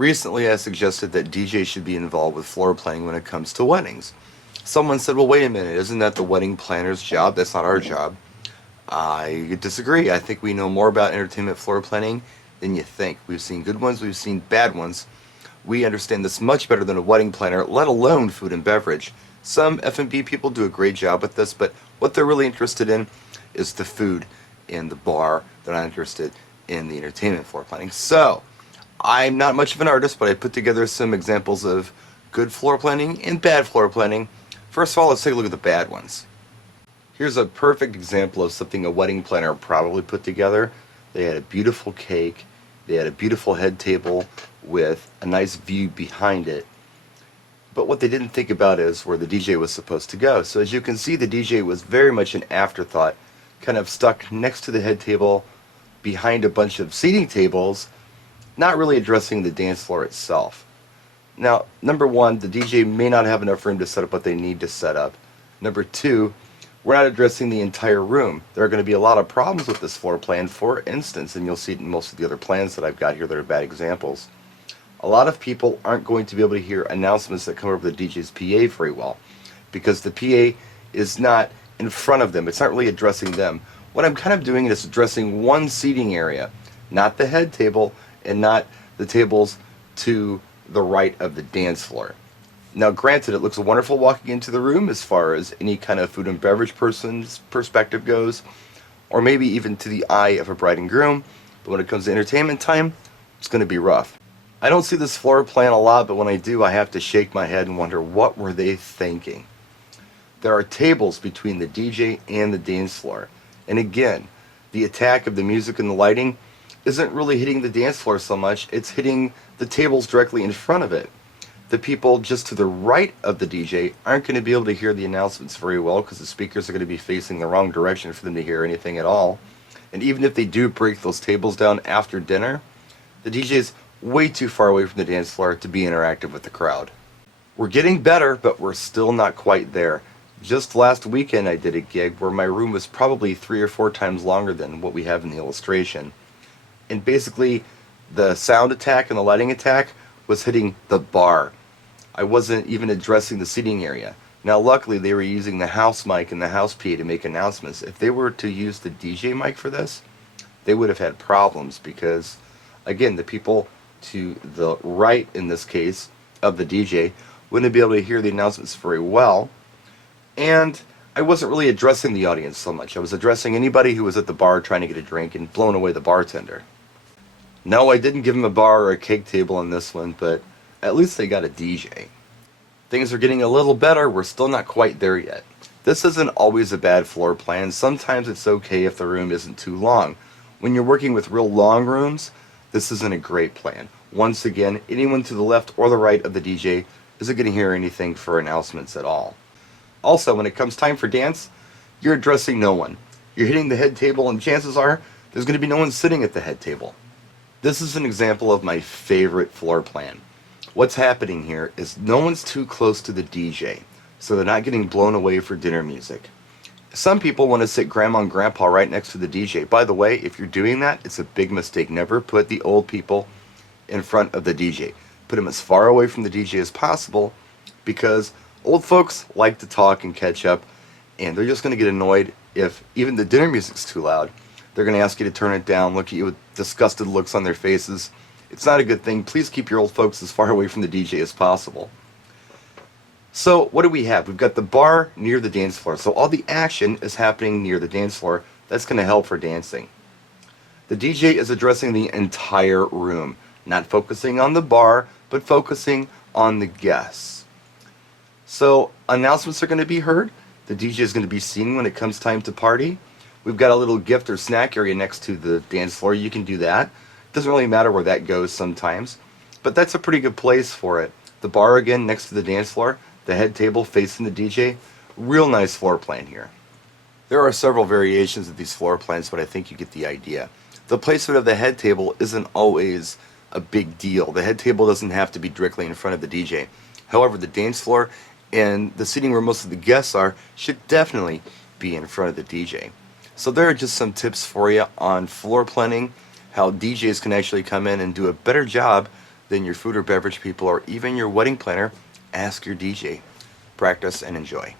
Recently, I suggested that DJs should be involved with floor planning when it comes to weddings. Someone said, well, wait a minute, isn't that the wedding planner's job? That's not our job. I disagree. I think we know more about entertainment floor planning than you think. We've seen good ones, we've seen bad ones. We understand this much better than a wedding planner, let alone food and beverage. Some F&B people do a great job with this, but what they're really interested in is the food and the bar. They're not interested in the entertainment floor planning. So, I'm not much of an artist, but I put together some examples of good floor planning and bad floor planning. First of all, let's take a look at the bad ones. Here's a perfect example of something a wedding planner probably put together. They had a beautiful cake, they had a beautiful head table with a nice view behind it. But what they didn't think about is where the DJ was supposed to go. So as you can see, the DJ was very much an afterthought, kind of stuck next to the head table behind a bunch of seating tables, not really addressing the dance floor itself. Now, number one, the DJ may not have enough room to set up what they need to set up. Number two, we're not addressing the entire room. There are going to be a lot of problems with this floor plan. For instance, and you'll see it in most of the other plans that I've got here that are bad examples, a lot of people aren't going to be able to hear announcements that come over the DJ's PA very well because the PA is not in front of them. It's not really addressing them. What I'm kind of doing is addressing one seating area, not the head table and not the tables to the right of the dance floor. Now, granted, it looks wonderful walking into the room as far as any kind of food and beverage person's perspective goes, or maybe even to the eye of a bride and groom, but when it comes to entertainment time, it's going to be rough. I don't see this floor plan a lot, but when I do, I have to shake my head and wonder, what were they thinking? There are tables between the DJ and the dance floor, and again, the attack of the music and the lighting isn't really hitting the dance floor so much, it's hitting the tables directly in front of it. The people just to the right of the DJ aren't going to be able to hear the announcements very well because the speakers are going to be facing the wrong direction for them to hear anything at all. And even if they do break those tables down after dinner, the DJ is way too far away from the dance floor to be interactive with the crowd. We're getting better, but we're still not quite there. Just last weekend I did a gig where my room was probably 3 or 4 times longer than what we have in the illustration. And basically, the sound attack and the lighting attack was hitting the bar. I wasn't even addressing the seating area. Now, luckily, they were using the house mic and the house PA to make announcements. If they were to use the DJ mic for this, they would have had problems because, again, the people to the right, in this case, of the DJ wouldn't be able to hear the announcements very well. And I wasn't really addressing the audience so much. I was addressing anybody who was at the bar trying to get a drink and blowing away the bartender. No, I didn't give them a bar or a cake table on this one, but at least they got a DJ. Things are getting a little better, we're still not quite there yet. This isn't always a bad floor plan. Sometimes it's okay if the room isn't too long. When you're working with real long rooms, this isn't a great plan. Once again, anyone to the left or the right of the DJ isn't going to hear anything for announcements at all. Also, when it comes time for dance, you're addressing no one. You're hitting the head table and chances are there's going to be no one sitting at the head table. This is an example of my favorite floor plan. What's happening here is no one's too close to the DJ, so they're not getting blown away for dinner music. Some people want to sit grandma and grandpa right next to the DJ. By the way, if you're doing that, it's a big mistake. Never put the old people in front of the DJ. Put them as far away from the DJ as possible because old folks like to talk and catch up, and they're just going to get annoyed if even the dinner music's too loud. They're going to ask you to turn it down, look at you with disgusted looks on their faces. It's not a good thing. Please keep your old folks as far away from the DJ as possible. So what do we have? We've got the bar near the dance floor. So all the action is happening near the dance floor. That's going to help for dancing. The DJ is addressing the entire room, not focusing on the bar, but focusing on the guests. So announcements are going to be heard. The DJ is going to be seen when it comes time to party. We've got a little gift or snack area next to the dance floor. You can do that. Doesn't really matter where that goes sometimes, but that's a pretty good place for it. The bar again next to the dance floor, the head table facing the DJ. Real nice floor plan here. There are several variations of these floor plans, but I think you get the idea. The placement of the head table isn't always a big deal. The head table doesn't have to be directly in front of the DJ. However, the dance floor and the seating where most of the guests are should definitely be in front of the DJ. So there are just some tips for you on floor planning, how DJs can actually come in and do a better job than your food or beverage people or even your wedding planner, ask your DJ. Practice and enjoy.